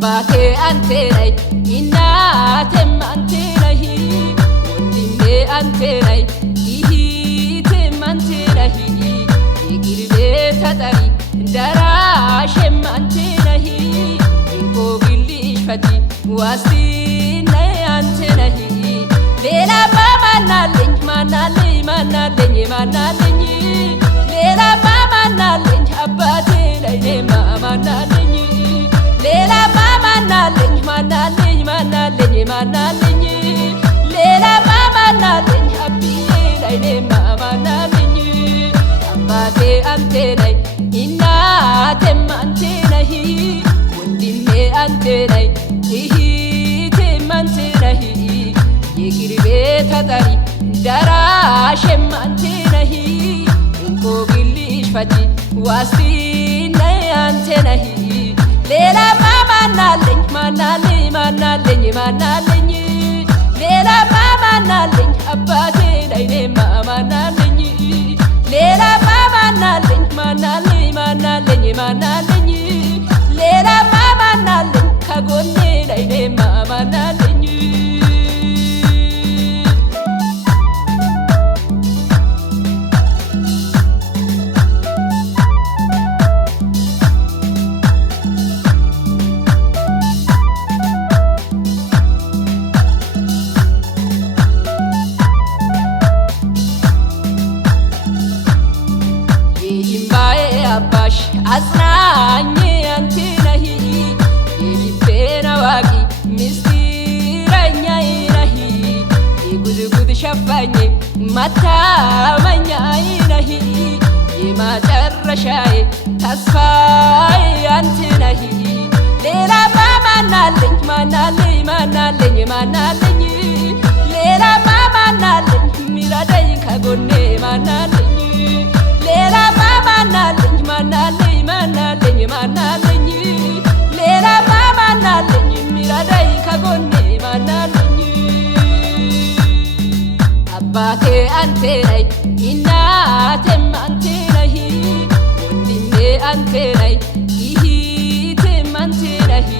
Abbate ante nai, innate ante nahi, wondime ante nai, ihite ante nahi, igirbe tatari, darashem ante nahi, inko gilishfati, wasti nai ante nahi, lela mama nalin, manalin, manalin, lela mama nalin, abbate nai, mama nalin. Lela mama nalin, manalin, lela mama nalin, happy lady mama nalin. Abbate ante nai, innate ante nahi, wondime ante nai, ihite ante nahi, yegirbe tatari, darashem ante nahi, inko gilishfati, wasti nai ante nahi. Lela mama nalin, manalin, lela mama nalin, abbate nai mama nalin. Lela mama nalin, manalin, lela mama nalin, kagone nai mama nalin. Abash aznanye ante nahi, yelipena wagi mistiranya nahi, igud shafanye matamanya nahi, yemacarrashaye tasfaye ante nahi. Lela mama nalin, manalin, lela mama nalin, miradai kagone manalin. Lela mama nalin, manalin, lela mama nalin, miradai kagone manalin. Abbate ante nai, innate ante nahi, wondime ante nai, ihite ante nahi,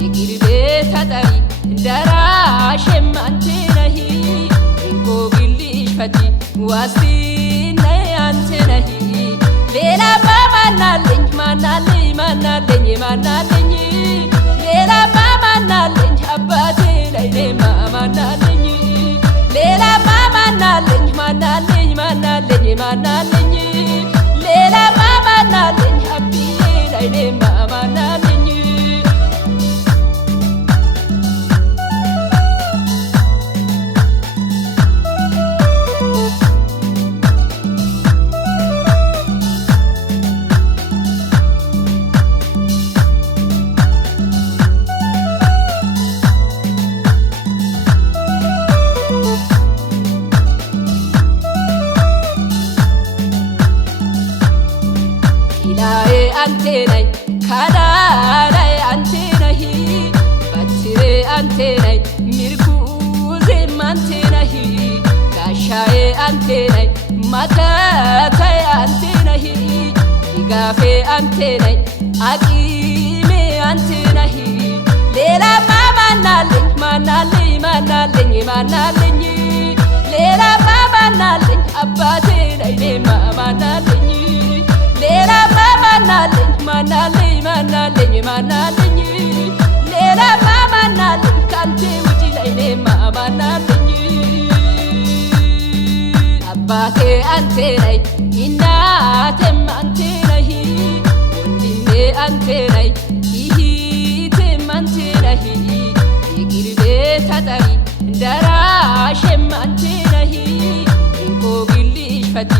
yegirbe tatari, darashem ante nahi, inko gilishfati, wasti nai ante nahi. Lela mama nalin, manalin, lela mama nalin, abbate nai mama nalin. Lela mama nalin, manalin, lela mama nalin, happy nai mama nalin. Ante nai, kadalai ante nahi, batire ante nai, mirkuze ante nahi, gashaye ante nai, matatai ante nahi, igafe ante nai, aqime ante nahi. Lela mama nalin, manalin, lela mama nalin, abbate nai mama nalin. Lela mama nalin, manalin, lela mama nalin, kante uji nai mama nalin. Abbate ante nai, innate ante nai. አንቴ ነይ ይሂትም አንቴ ነይ የቅርቤ ተጠሪ ደራሽም አንቴ ነይ እንቆቅልሽ ፈቺ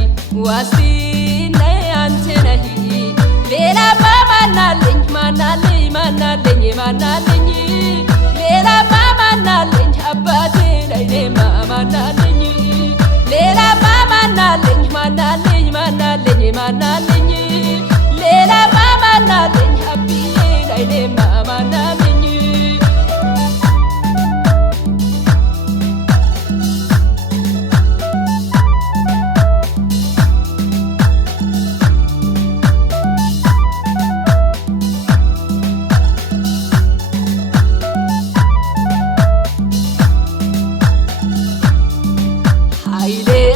ዋስትና አንቴ ነይ ሌላማ ማናለኝ ማናለኝ ማናለኝ ማናለኝ ሌላማ ማናለኝ አባቴ ለእኔማ ማናለኝ ሌላማ ማናለኝ ማናለኝ ማናለኝ ማናለኝ ሌላማ ማናለኝ አብዬ ለእኔማ ማናለኝ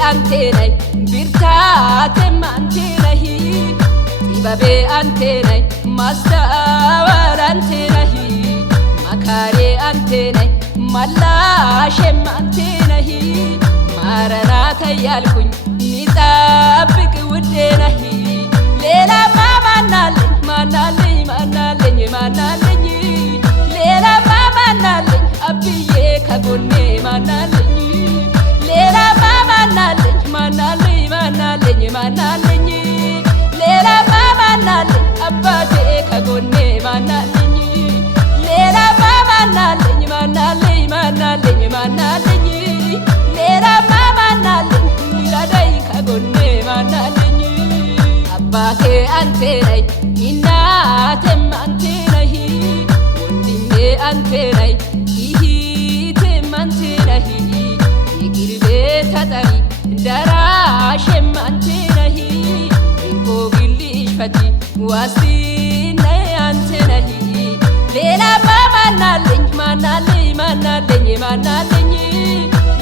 አንቴ ነይ ብርታቴም አንቴ ነይ ጥበቤ አንቴ ነይ ማስተዋል አንቴ ነይ መካሬ አንቴ ነይ መላሼም አንቴ ነይ ማረናታ እያልኩኝ ሚጠብቅ ውዴ ነይ ሌላማ ማናለኝ ማናለኝ ማናለኝ ማናለኝ ሌላማ ማናለኝ አብዬ ከጎኔ ማናለኝ ሌላማ ማናለኝ ማናለኝ ማናለኝ ማናለኝ ሌላማ ማናለኝ አባቴ ከጎኔ ማናለኝ ሌላማ ማናለኝ ማናለኝ ማናለኝ ማናለኝ ሌላማ ማናለኝ ሚረዳኝ ከጎኔ ማናለኝ አባቴ አንቴ ነይ እናቴም አንቴ ነይ ወንድሜ አንቴ ነይ ይሂቴም አንቴ ነይ የቅርቤ ተጠሪ ደራሽም አንቴ ነይ እንቆቅልሽ ፈቺ ዋስትና አንቴ ነይ ሌላማ ማናለኝ ማናለኝ ማናለኝ ማናለኝ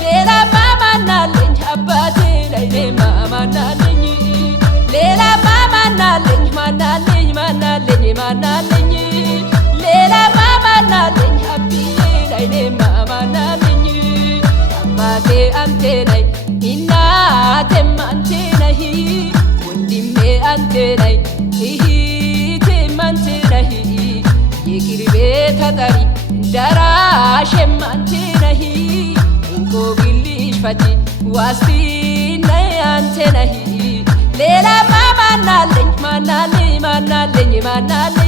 ሌላማ ማናለኝ አባቴ ለእኔማ ማናለኝ ሌላማ ማናለኝ ማናለኝ ማናለኝ ማናለኝ ሌላማ ማናለኝ አብዬ ለእኔማ ማናለኝ አባቴ አንቴ ነይ እናቴም አንቴ ነይ ወንድሜ አንቴ ነይ እህቴም አንቴ ነይ የቅርቤ ተጠሪ ደራሽም አንቴ ነይ እንቆቅልሽ ፈቺ ዋስትና አንቴ ነይ ሌላማ ማናለኝ ማናለኝ ማናለኝ ማናለኝ